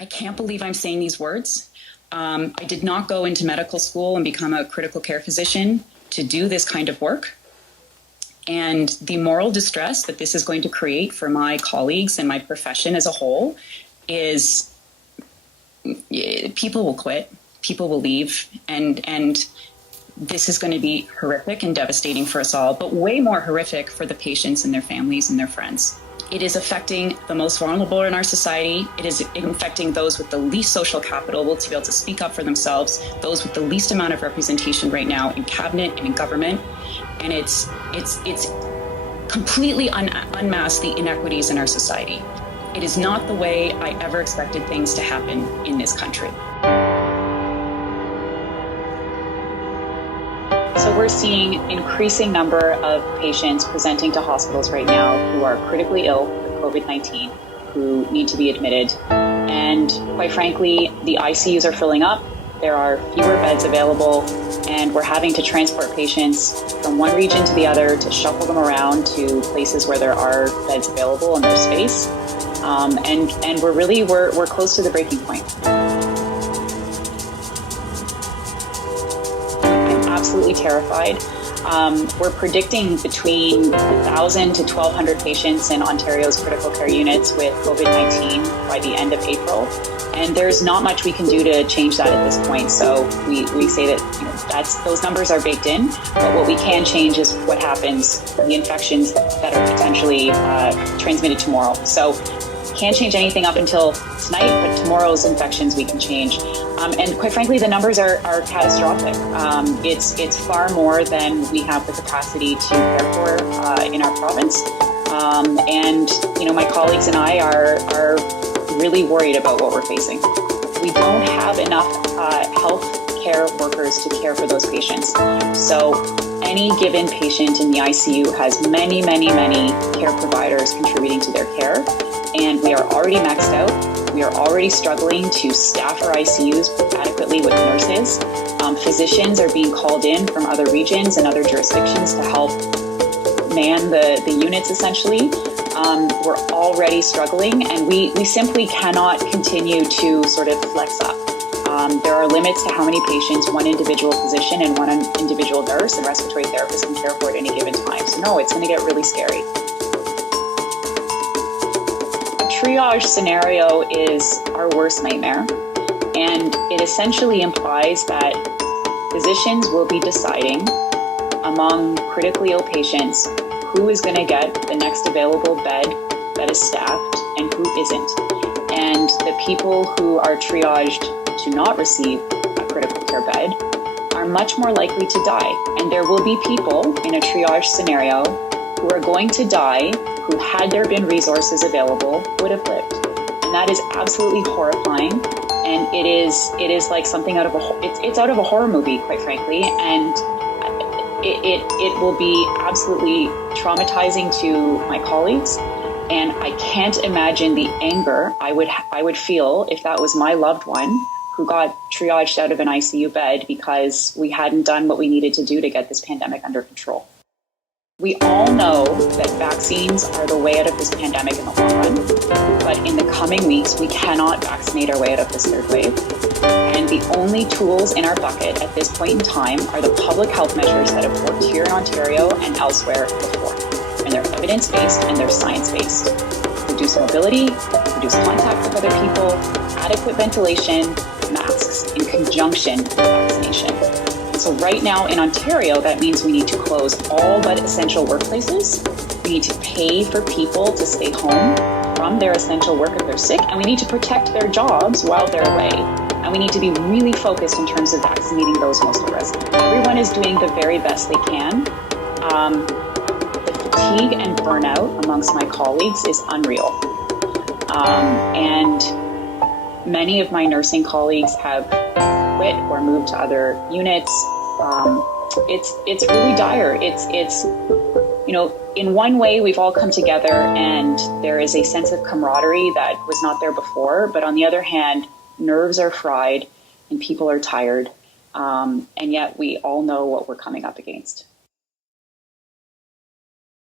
I can't believe I'm saying these words. I did not go into medical school and become a critical care physician to do this kind of work. And the moral distress that this is going to create for my colleagues and my profession as a whole is people will quit, people will leave, and this is going to be horrific and devastating for us all, but way more horrific for the patients and their families and their friends. It is affecting the most vulnerable in our society. It is affecting those with the least social capital to be able to speak up for themselves, those with the least amount of representation right now in cabinet and in government. And it's completely unmasked the inequities in our society. It is not the way I ever expected things to happen in this country. So we're seeing an increasing number of patients presenting to hospitals right now who are critically ill with COVID-19, who need to be admitted. And quite frankly, the ICUs are filling up. There are fewer beds available, and we're having to transport patients from one region to the other to shuffle them around to places where there are beds available and there's space. And we're close to the breaking point. Absolutely terrified. We're predicting between 1,000 to 1,200 patients in Ontario's critical care units with COVID-19 by the end of April. And there's not much we can do to change that at this point. So we say that those numbers are baked in, but what we can change is what happens, the infections that are potentially transmitted tomorrow. So can't change anything up until tonight, but tomorrow's infections we can change. And quite frankly, the numbers are catastrophic. It's far more than we have the capacity to care for in our province. And my colleagues and I are really worried about what we're facing. We don't have enough health care workers to care for those patients. So any given patient in the ICU has many, many, many care providers contributing to their care. And we are already maxed out. We are already struggling to staff our ICUs adequately with nurses. Physicians are being called in from other regions and other jurisdictions to help man the units, essentially. We're already struggling, and we simply cannot continue to sort of flex up. There are limits to how many patients one individual physician and one individual nurse and respiratory therapist can care for at any given time. So no, it's going to get really scary. Triage scenario is our worst nightmare, and it essentially implies that physicians will be deciding among critically ill patients who is going to get the next available bed that is staffed and who isn't. And the people who are triaged to not receive a critical care bed are much more likely to die. And there will be people in a triage scenario who are going to die who, had there been resources available, would have lived. And that is absolutely horrifying. And it is like something out of it's out of a horror movie, quite frankly. And it will be absolutely traumatizing to my colleagues. And I can't imagine the anger I would feel if that was my loved one who got triaged out of an ICU bed because we hadn't done what we needed to do to get this pandemic under control. We all know that vaccines are the way out of this pandemic in the long run, but in the coming weeks, we cannot vaccinate our way out of this third wave. And the only tools in our bucket at this point in time are the public health measures that have worked here in Ontario and elsewhere before. And they're evidence-based and they're science-based. Reduce mobility, reduce contact with other people, adequate ventilation, masks in conjunction with vaccination. So right now in Ontario, that means we need to close all but essential workplaces. We need to pay for people to stay home from their essential work if they're sick, and we need to protect their jobs while they're away. And we need to be really focused in terms of vaccinating those most at risk. Everyone is doing the very best they can. The fatigue and burnout amongst my colleagues is unreal. And many of my nursing colleagues have quit or moved to other units. It's really dire. It's in one way we've all come together and there is a sense of camaraderie that was not there before. But on the other hand, nerves are fried and people are tired. And yet we all know what we're coming up against.